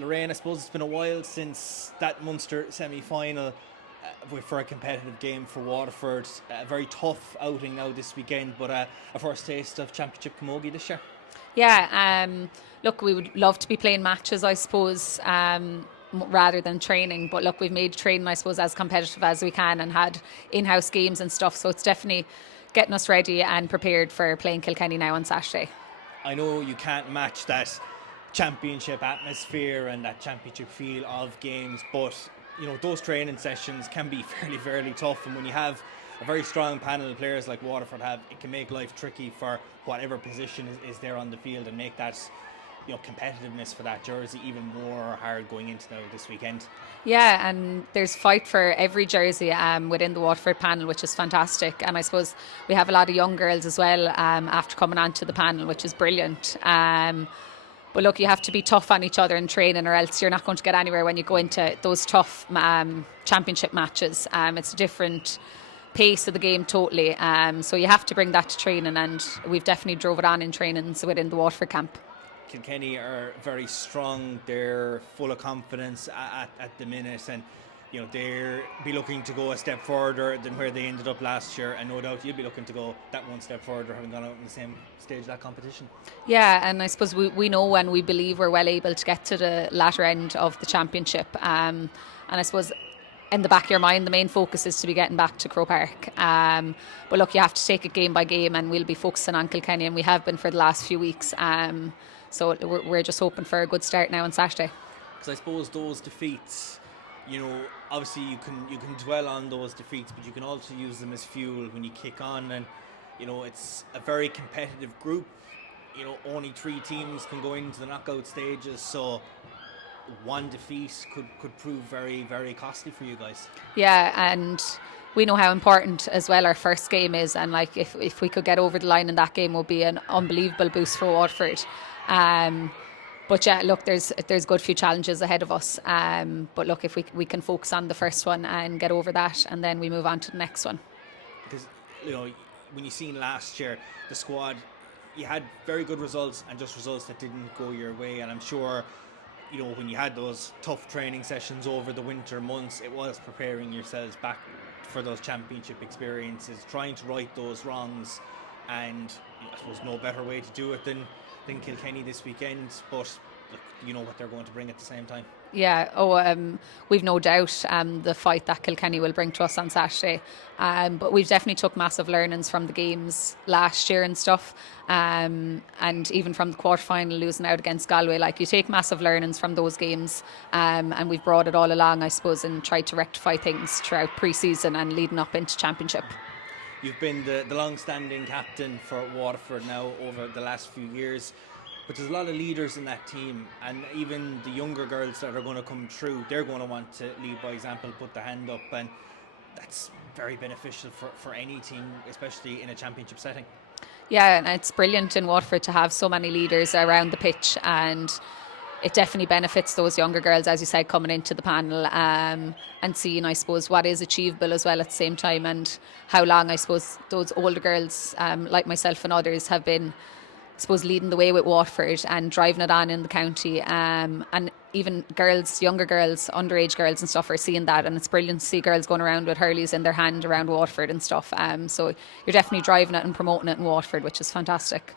Lorraine, I suppose it's been a while since that Munster Semi-Final for a competitive game for Waterford. A very tough outing now this weekend, but a first taste of Championship Camogie this year. Yeah, look, we would love to be playing matches, I suppose, rather than training. But look, we've made training, I suppose, as competitive as we can and had in-house games and stuff. So it's definitely getting us ready and prepared for playing Kilkenny now on Saturday. I know you can't match that championship atmosphere and that championship feel of games, but those training sessions can be fairly tough, and when you have a very strong panel of players like Waterford have, it can make life tricky for whatever position is there on the field, and make that competitiveness for that jersey even more hard going into this weekend. Yeah, and there's fight for every jersey within the Waterford panel, which is fantastic. And I suppose we have a lot of young girls as well after coming onto the panel, which is brilliant. But look, you have to be tough on each other in training, or else you're not going to get anywhere when you go into those tough championship matches. It's a different pace of the game totally. So you have to bring that to training, and we've definitely drove it on in trainings within the Waterford camp. Kilkenny are very strong. They're full of confidence at the minute, and they'll be looking to go a step further than where they ended up last year, and no doubt you'll be looking to go that one step further, having gone out in the same stage of that competition. Yeah, and I suppose we know, and we believe we're well able to get to the latter end of the championship, and I suppose in the back of your mind the main focus is to be getting back to Croke Park, but look, you have to take it game by game, and we'll be focusing on Kilkenny, and we have been for the last few weeks, so we're just hoping for a good start now on Saturday. Because I suppose those defeats, obviously you can dwell on those defeats, but you can also use them as fuel when you kick on, and it's a very competitive group. Only 3 teams can go into the knockout stages, so one defeat could prove very, very costly for you guys. Yeah, and we know how important as well our first game is, and like if we could get over the line in that game, would be an unbelievable boost for Waterford. But yeah, look, there's good few challenges ahead of us. But look, if we can focus on the first one and get over that, and then we move on to the next one. Because when you seen last year, the squad, you had very good results and just results that didn't go your way, and I'm sure when you had those tough training sessions over the winter months, it was preparing yourselves back for those championship experiences, trying to right those wrongs, and I suppose no better way to do it than Kilkenny this weekend, but look, you know what they're going to bring at the same time. Yeah, we've no doubt the fight that Kilkenny will bring to us on Saturday, but we've definitely took massive learnings from the games last year and stuff, and even from the quarter-final losing out against Galway. Like, you take massive learnings from those games, and we've brought it all along, I suppose, and tried to rectify things throughout pre-season and leading up into championship. You've been the long-standing captain for Waterford now over the last few years, but there's a lot of leaders in that team, and even the younger girls that are going to come through, they're going to want to lead by example, put the hand up, and that's very beneficial for any team, especially in a championship setting. Yeah, and it's brilliant in Waterford to have so many leaders around the pitch, and it definitely benefits those younger girls, as you said, coming into the panel, and seeing, I suppose, what is achievable as well at the same time, and how long, I suppose, those older girls, like myself and others, have been, I suppose, leading the way with Waterford and driving it on in the county, and even girls, younger girls, underage girls and stuff are seeing that, and it's brilliant to see girls going around with hurleys in their hand around Waterford and stuff, so you're definitely driving it and promoting it in Waterford, which is fantastic.